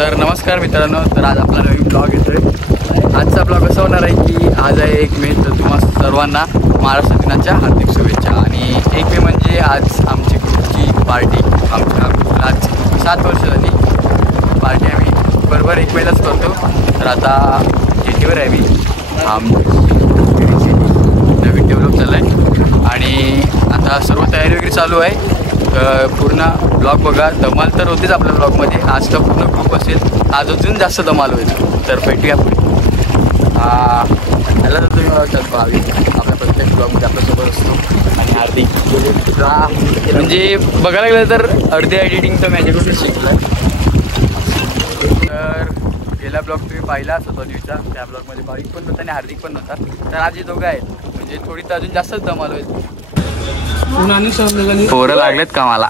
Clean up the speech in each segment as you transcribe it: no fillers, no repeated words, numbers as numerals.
तर नमस्कार मित्रांनो, तर आज आपला नवीन ब्लॉग येतोय। आजचा ब्लॉग असा होणार आहे की आज आहे 1 मे, तर तुम्हा सर्वांना महाराष्ट्र दिनाच्या हार्दिक शुभेच्छा। आणि 1 मे म्हणजे आज आमची ग्रुपची पार्टी, आमच्या आज 7 वर्ष झाली पार्टी आम्ही बरोबर 1 मेलाच करतो। तर आता जेटीवर आहे मी, नवीन डेव्हलप झालं आहे आणि आता सर्व तयारी वगैरे चालू आहे। पूर्ण ब्लॉग बघा, धमाल तर होतेच आपल्या ब्लॉगमध्ये। आज तर पूर्ण ग्रुप असेल, आज अजून जास्त धमाल होईल। तर भेटूया पुढे। त्याला तर तुम्ही आपल्या प्रत्येक ब्लॉगमध्ये आपल्यासोबत असतो आणि हार्दिक म्हणजे बघायला गेलं तर अर्धे एडिटिंग तर माझ्याकडून शिकलं। तर गेला ब्लॉग तुम्ही पाहिला असतो तो दिवसा, त्या ब्लॉगमध्ये भाविक पण नव्हता आणि हार्दिक पण नव्हता। तर आज हे दोघं आहेत म्हणजे थोडी तर अजून जास्तच धमाल होईल। पोरं लागलेत कामाला।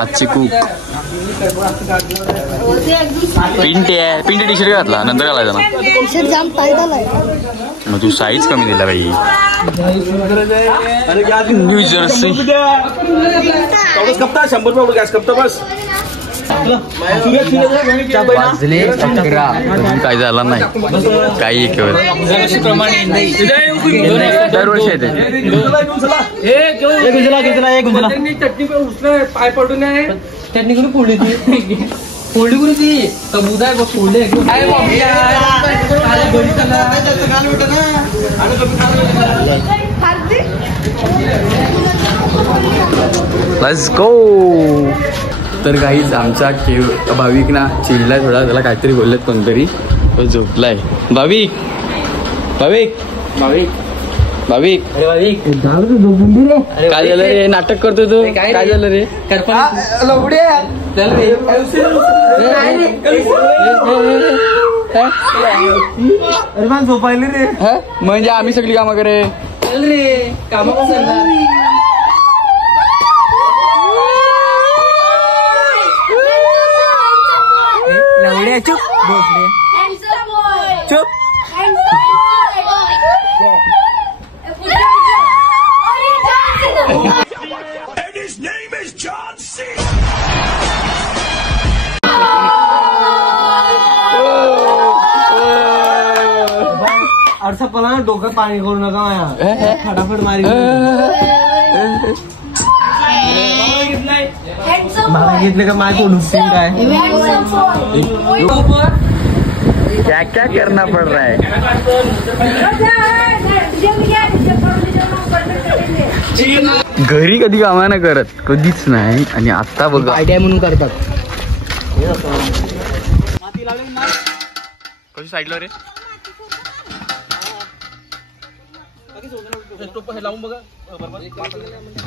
आजची खूप पिंट टी शर्ट घातला, नंतर घालायचा ना। मग तू साईज कमी दिला बाई। न्यू जर्सी वाजले 11, अजून काय झालं नाही, काही दरवर्षी येते। पाय पडू नये चटणी करून फोडली ती फोडली करून ती तबुदाय बघ फोडले। Let's go. तर काहीच आमचा भाविक ना चिडलाय थोडा, त्याला काहीतरी बोललेत कोणतरी, तो झोपलाय। भाविक भाविक भाविक भाविक काय झालं रे? नाटक करतो तू, काय झालं रे? झोपायले रे म्हणजे आम्ही सगळी कामं करे रे, काम चुप चुप अडसा पला डोक्यात पाणी करू नका माया, फटाफट मारी मला घेतले का माय कोण काय क्या क्या करना पड़ रहा है। घरी कधी कामा नाही करत, कधीच नाही, आणि आता बघा आयडिया म्हणून करतात। कशी साईडला रे?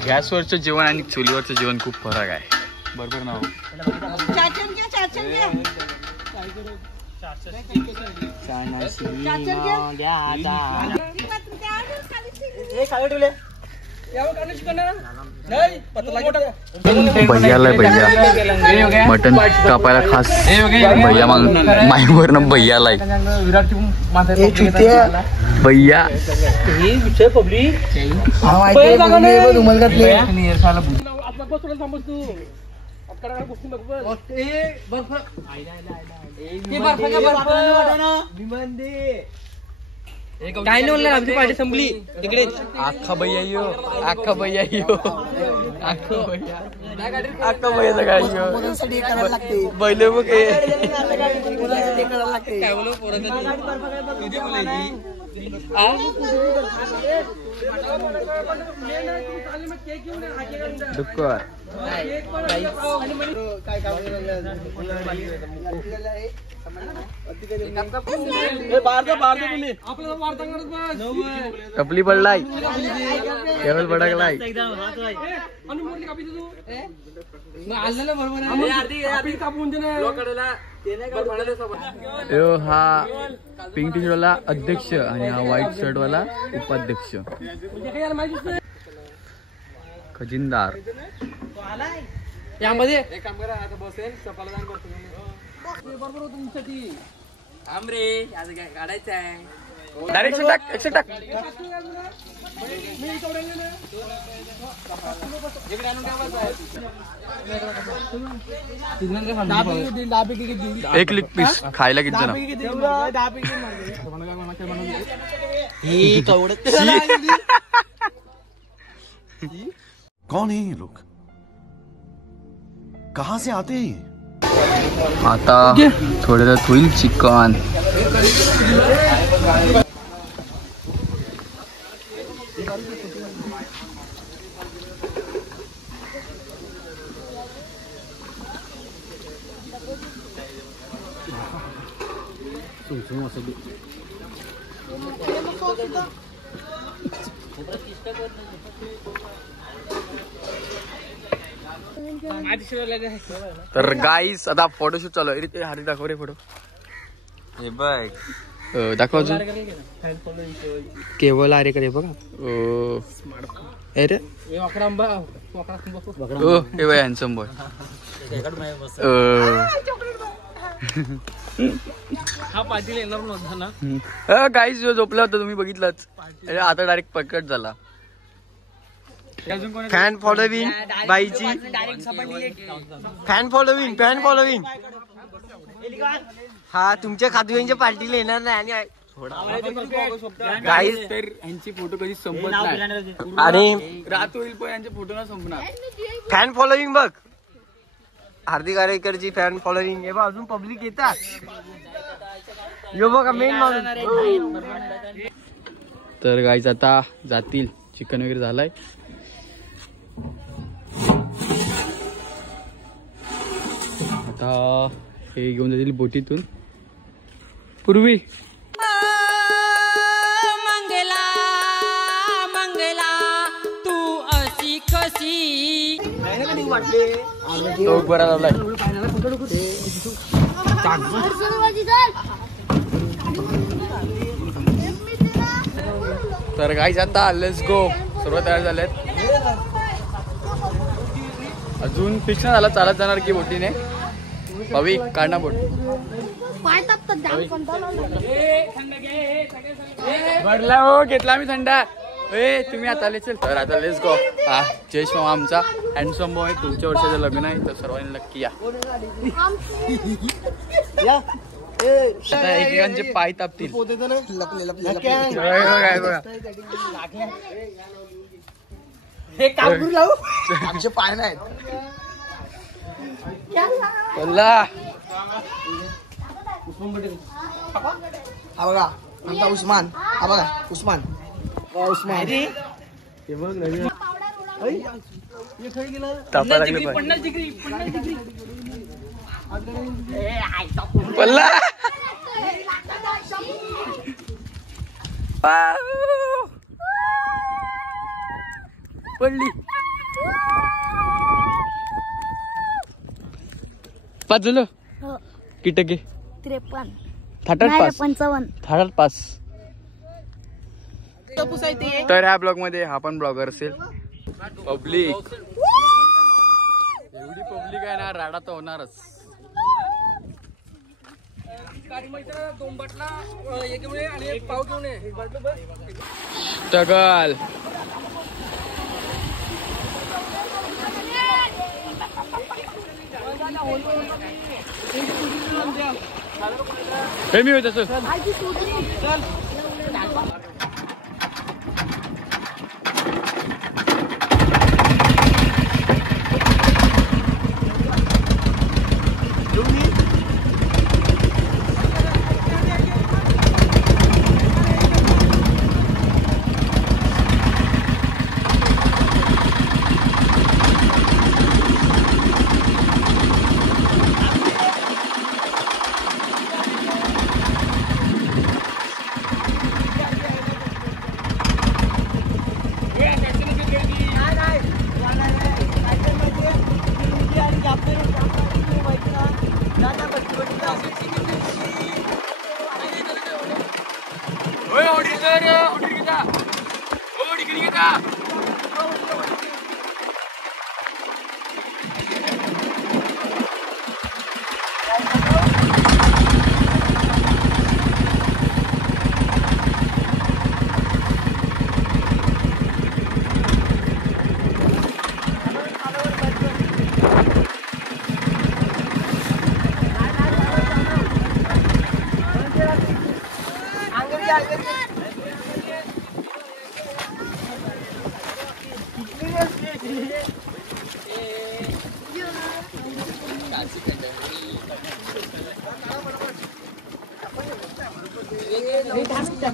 गॅसवरचं जेवण आणि चुलीवरचं जेवण खूप फरक आहे, बरोबर ना? भैयाला भैया मटन कापायला खास भैया माईवरनं भैयाला भैया काय नाही म्हणलं, आमची पार्टी संपली तिकडे। अख्खा भैया यो, अख्खा भैया यो, अख्खा भैयाचा काय यो बैल बघ काय बोलू डुक्कर टपली पडलाय, केवळ भडकलाय। हा पिंक टी शर्ट वाला अध्यक्ष आणि हा व्हाईट शर्ट वाला उपाध्यक्ष खजिनदार। यामध्ये आमरे आज काढायचं आहे डायरेक्ट टाक, एक्सेट टाक. एक लेग पीस खायला किती जण? कौन है ये लोग, कहाँ से आते हैं? आता थोड्या वेळात होईल चिकन. तर गाईस आता फोटोशूट चालू आहे. ते हारी दाखव रे फोटो. हे बघ दाखव अजून. केवळ अरे करे बघा. अरे हे बाय हॅन्सम बॉय. हा पाटील येणार नव्हता ना. गाईस जो झोपला होता तुम्ही बघितलाच. आता डायरेक्ट प्रकट झाला. फॅन फॉलोविंग बाईची. Fan following. हा तुमच्या खादुयांच्या पार्टीला येणार नाही. आणि गाईस तर यांची फोटो कधी संपत नाही. आणि रात होईल पण यांचे फोटो ना संपणार. फॅन फॉलोविंग बघ. हार्दिक आरेकरची फॅन फॉलोविंग. हे बघ अजून पब्लिक येतात. यो बघा मेन माणूस. तर गाईस आता जातील. चिकन वगैरे झालाय. आता हे घेऊन जातील बोटीतून. पूर्वी मंगला तू अशी कशी. तो बरा लावलाय. तर गाईस आता लेट्स गो. सर्व तयार झालेत. अजून फिक्स नाही झाला चालत जाणार की बोटीने. भावी काढणार बोट. भरला हो. घेतला आम्ही थंडा. तुम्ही आता आले. चल तर आता लेट्स गो. हा जयेश मामा आमचा हँडसम बॉय. तुमच्या वर्षाचं लग्न आहे तर सर्वांनी नक्की या. आता एकेकांचे पाय तापतील. आमचे पाय नाहीत. हा बघा आमचा उस्मान. हा बघा उस्मान. तापा लागले पल्ला. पडली. 5 झालं. किती टक्के? 53. थाटात पास. 55. थाटात पास. तर ह्या ब्लॉग मध्ये हा पण ब्लॉगर असेल. पब्लिक एवढी पब्लिक आहे ना. राडा तर होणारच. टगल मी होत असं.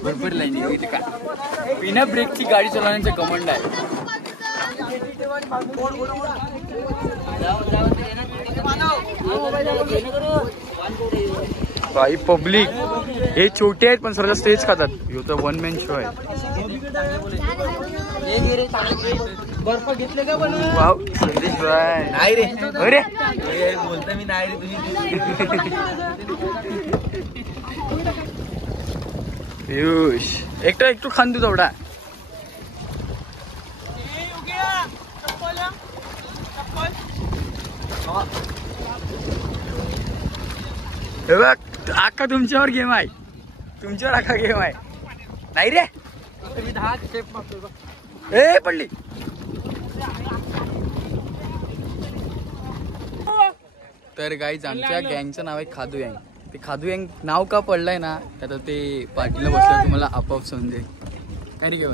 भरपूर लाईन इथे काय बिना ब्रेकची गाडी चालवण्याचा कमांड आहे. भाई पब्लिक हे छोटे आहेत पण सर्व स्टेज खातात. ह्यो तर वन मॅन शो आहे. बर्फ घेतले का पण वाव संदेश भाई नाही रे अरे बोलता मी नाही रे तुम्ही पियुष एकटू खांदू तेवढा. हे बघ अख्खा तुमच्यावर गेम आहे. तुमच्यावर अख्खा गेम आहे. नाही रे मी 10 स्टेप मारतोय बघ. ए पडली. तर गाईज आमच्या गँगचं नाव आहे खादू गँग. ते खादू गँग नाव का पडलंय ना आता ते पार्टीला बसलं तुम्हाला आपोआप समजेल. काय रे केवळ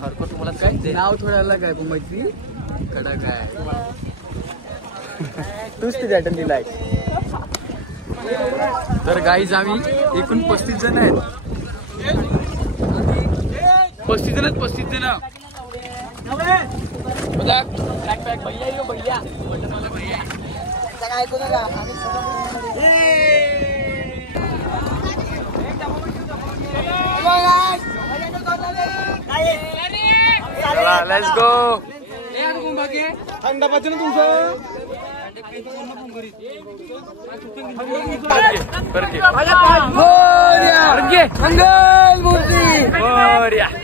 खरखर तुम्हाला काय नाव थोडं अलग आहे पण मैत्री कडक आहे. तूच ते अटेंड दिलाय. तर गाईज आम्ही एकूण 35 जण आहेत. 35 जण. भैया लेट्स गो. थंड पाहिजे ना तुमचं. मंगल मूर्ती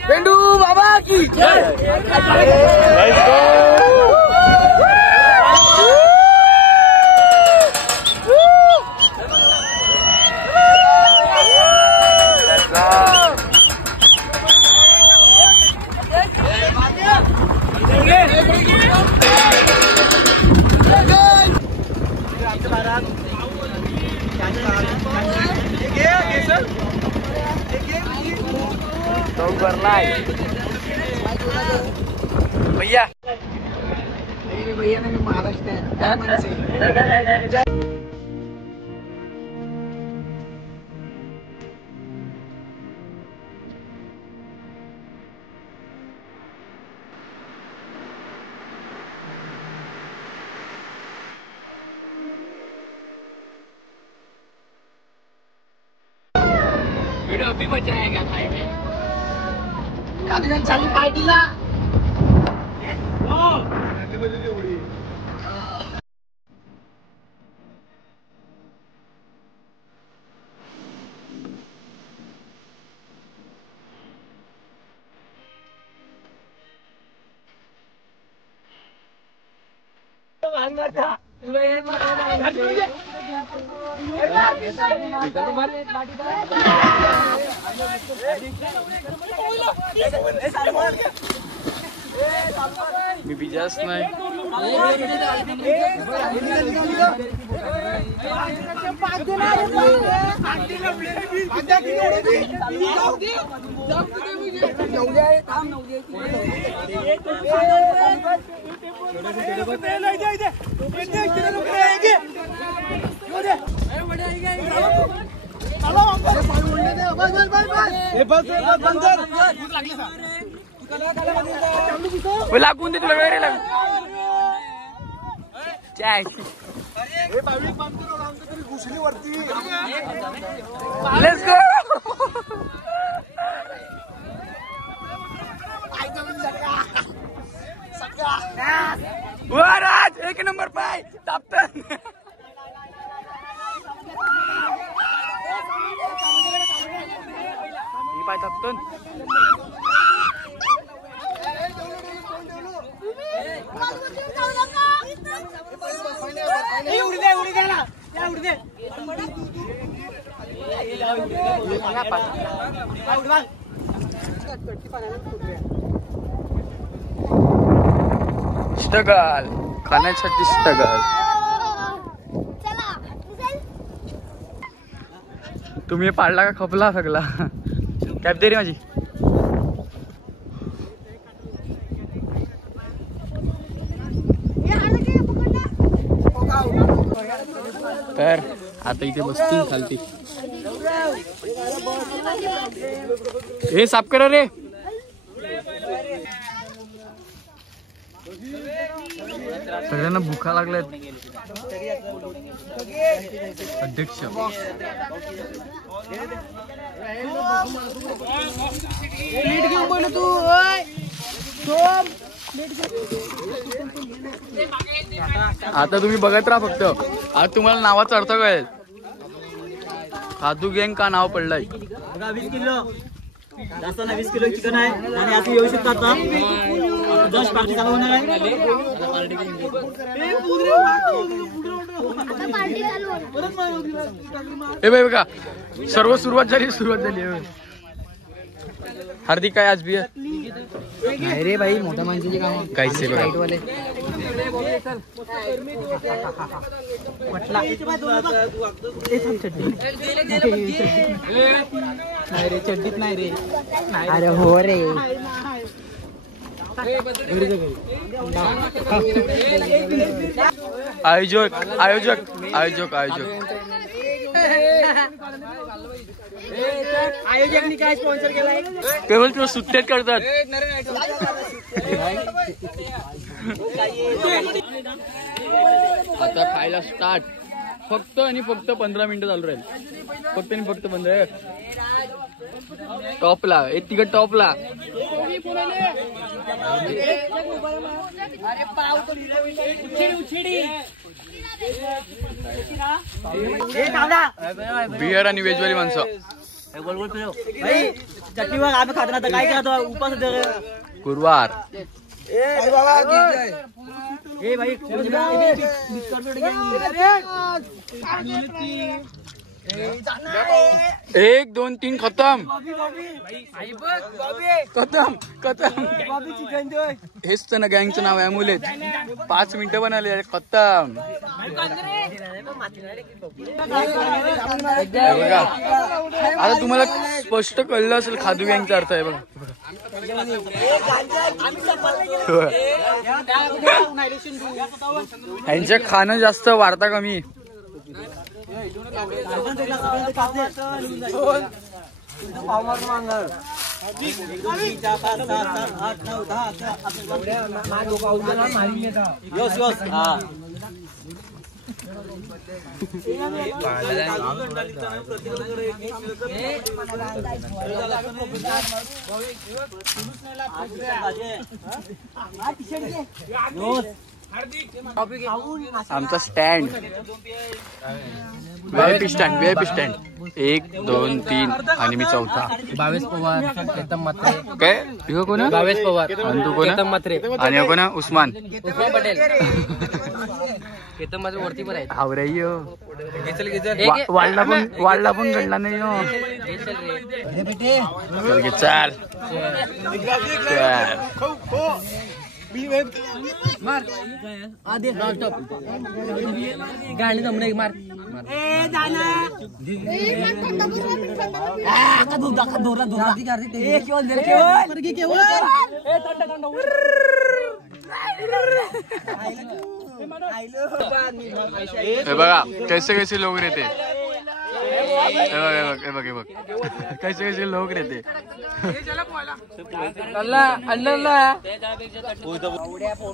पेंडू बाबा की भैया महाराष्ट्र वीडियो भी बच जाएगा भाई. चालू पार्टीला मी बिजाच नाही. लागून दे तुला वगैरे लागून. Let's go. राज एक नंबर पाय तापतन. ही पाय तापतन. स्ट्रगल खाण्यासाठी स्ट्रगल. तुम्ही पाडला का खपला सगळा. कॅप दे रे माझी. तर आता इथे बसतील खालती. हे साफ करा रे. सगळ्यांना भुका लागल्यात. अध्यक्ष आता तुम्ही बघत राहा फक्त. आज तुम्हाला नावाचा अर्थ कळेल. खादू गँग का नाव पडलंय. 20 किलो जास्त ना 20 किलो चिकन आहे आणि आता येऊ शकतात आता जस्ट पार्टी चालू होणार आहे. हे बाई बघा सर्व सुरुवात झाली. हार्दिक काय आज बियर नाही रे भाई मोठ्या माणसाची काम काहीच आहे बघा. नाही रे चड्डीत नाही रे. अरे हो रे. आयोजक आयोजक आयोजक आयोजक आयोजकांनी काय स्पॉन्सर केलाय. केवळ तुला सुट्ट्यात करतात. आता खायला स्टार्ट. फक्त आणि फक्त 15 मिनिटं चालू राहील. फक्त आणि फक्त 15. टॉपला एक तिकट टॉपला. बियर आणि वेजवाली माणसं. भाई चटणीवर आम्ही खात ना तर काय करतो उपास गुरुवार. ए भाई 1 2 3 खतम खतम खतम. हेच तर ना गँगचं नाव आहे. अमोलेत 5 मिनिटं पण आले खतम. बघा आता तुम्हाला स्पष्ट कळलं असेल खादू गँगचा अर्थ आहे. बघा यांचं खाणं जास्त वार्ता कमी. आमचा स्टँड व्हीआयपी स्टँड. 1 2 3 आणि मी चौथा. भावेश पवार केतन म्हात्रे. काय ह्यो कोण. भावेश पवार आणि तू कोण. केतन म्हात्रे. आणि ह्यो कोण. उस्मान पटेल. केतन म्हात्रे वरती पण आहेत. हावरे यो वाढला पण घडला नाही हो. चल घे चाल. मार आधी गाणी जमणे मार. बघा कैसे कैसे लोग रहते. हे बघ कैसे कैसे लोग रहते.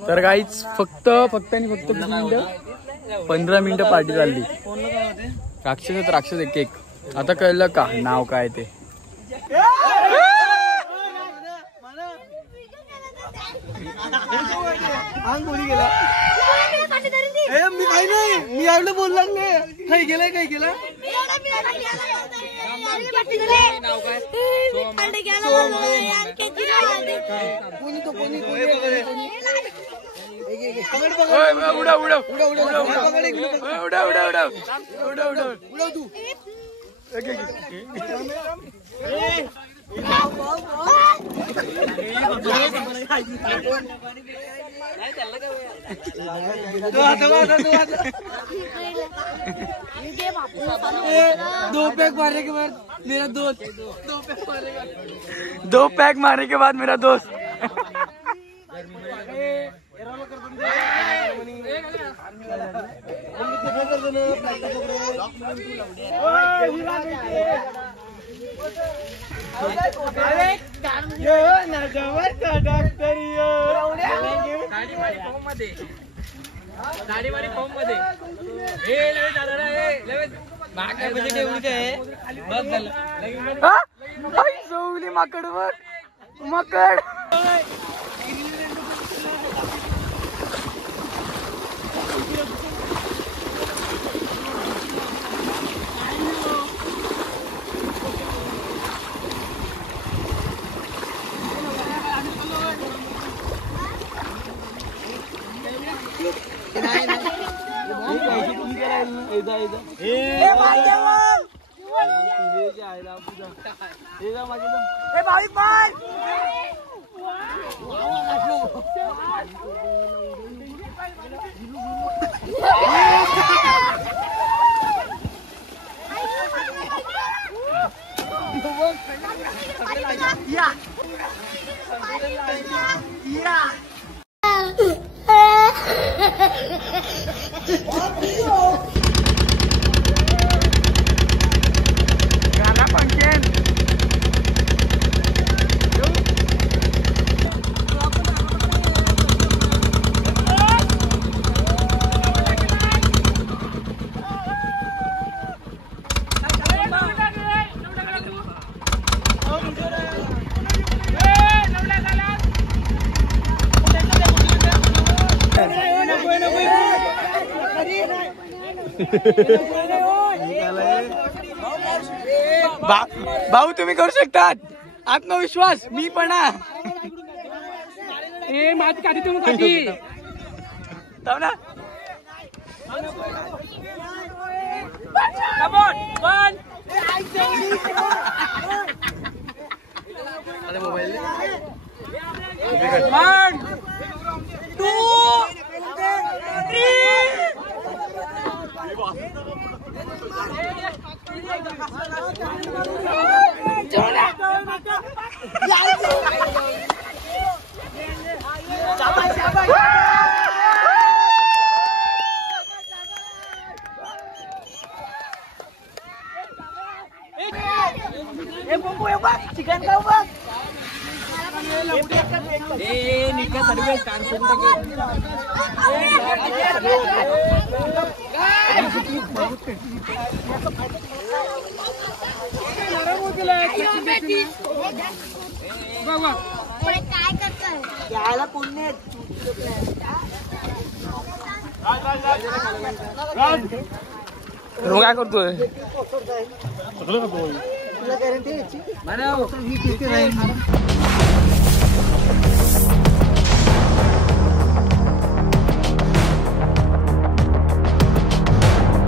तर काहीच फक्त आणि फक्त 15 मिनिटं पार्टी चालली. राक्षस एक एक. आता कळलं का नाव काय ते. मी काही नाही. मी आवडलं बोलला नाही. काही गेलाय काही गेला. दो पैक मारने के बाद मेरा दोस्त दो पैक मारने के बाद मेरा दोस्त साडीवाली फॉर्म मध्ये सौली माकड वर माकड भाऊ तुम्ही करू शकतात आत्मविश्वास मी पण माझी काठी तुम्ही काठी थांब ना चिकन खाऊ बघ काय करतोय यायला पुण्य काय करतोय तुला गॅरंटी याची